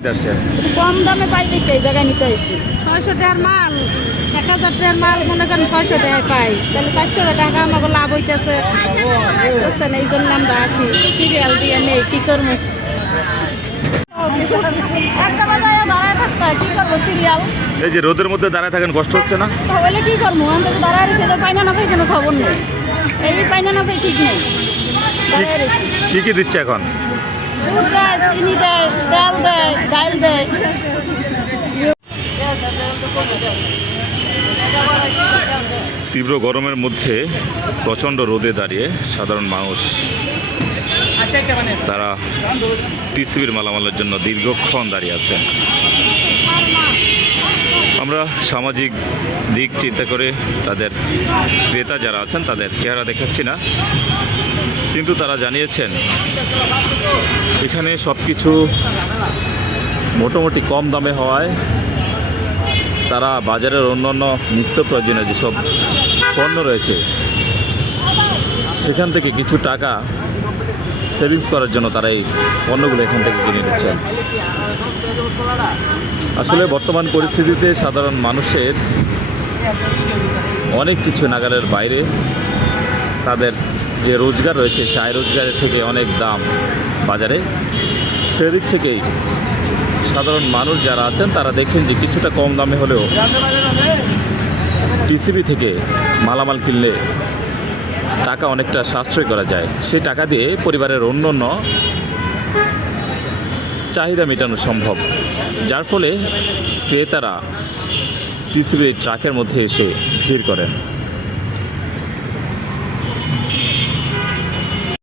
কম দামে পাই দেখতে এই জায়গায় নিতে আসছি 600 টাকার মাল 1000 টাকার মাল মনে করেন 600 টাকায় পাই তাহলে 500 টাকা আমাকে লাভ হইতেছে বুঝছেন এই জন্য আমরা আসি সিরিয়াল দিয়ে নেই কি করবো একটা বাজারে দাঁড়ায় থাকতে কি করবো সিরিয়াল এই যে রোদের মধ্যে দাঁড়ায় থাকেন কষ্ট হচ্ছে না? তাহলে কি করবো আমি তো দাঁড়ায় রয়েছে পাইনা না পাই কোনো খবর নেই এই পাইনা না পাই ঠিক নেই দাঁড়ায় রয়েছি কি কি দিচ্ছে এখন? দুধ দেয় চিনি দেয় তেল দেয় ডাল দেয় তীব্র গরমের মধ্যে প্রচণ্ড রোদে দাঁড়িয়ে সাধারণ মানুষ তারা টিসিবির মালামালের জন্য দীর্ঘক্ষণ দাঁড়িয়ে আছে। আমরা সামাজিক দিক চিন্তা করে তাদের ক্রেতা যারা আছেন তাদের চেহারা দেখাচ্ছি না, কিন্তু তারা জানিয়েছেন এখানে সব কিছু মোটামুটি কম দামে হওয়ায় তারা বাজারের অন্যান্য নিত্য প্রয়োজনীয় যেসব পণ্য রয়েছে সেখান থেকে কিছু টাকা সেভিংস করার জন্য তারা এই পণ্যগুলো এখান থেকে কিনে নিচ্ছেন। আসলে বর্তমান পরিস্থিতিতে সাধারণ মানুষের অনেক কিছু নাগালের বাইরে, তাদের যে রোজগার রয়েছে সে আয় রোজগারের থেকে অনেক দাম বাজারে। সেদিক থেকেই সাধারণ মানুষ যারা আছেন তারা দেখেন যে কিছুটা কম দামে হলেও টিসিবি থেকে মালামাল কিনলে টাকা অনেকটা সাশ্রয় করা যায়, সেই টাকা দিয়ে পরিবারের অন্যান্য চাহিদা মেটানো সম্ভব, যার ফলে ক্রেতারা টিসিবি ট্রাকের মধ্যে এসে ভিড় করেন।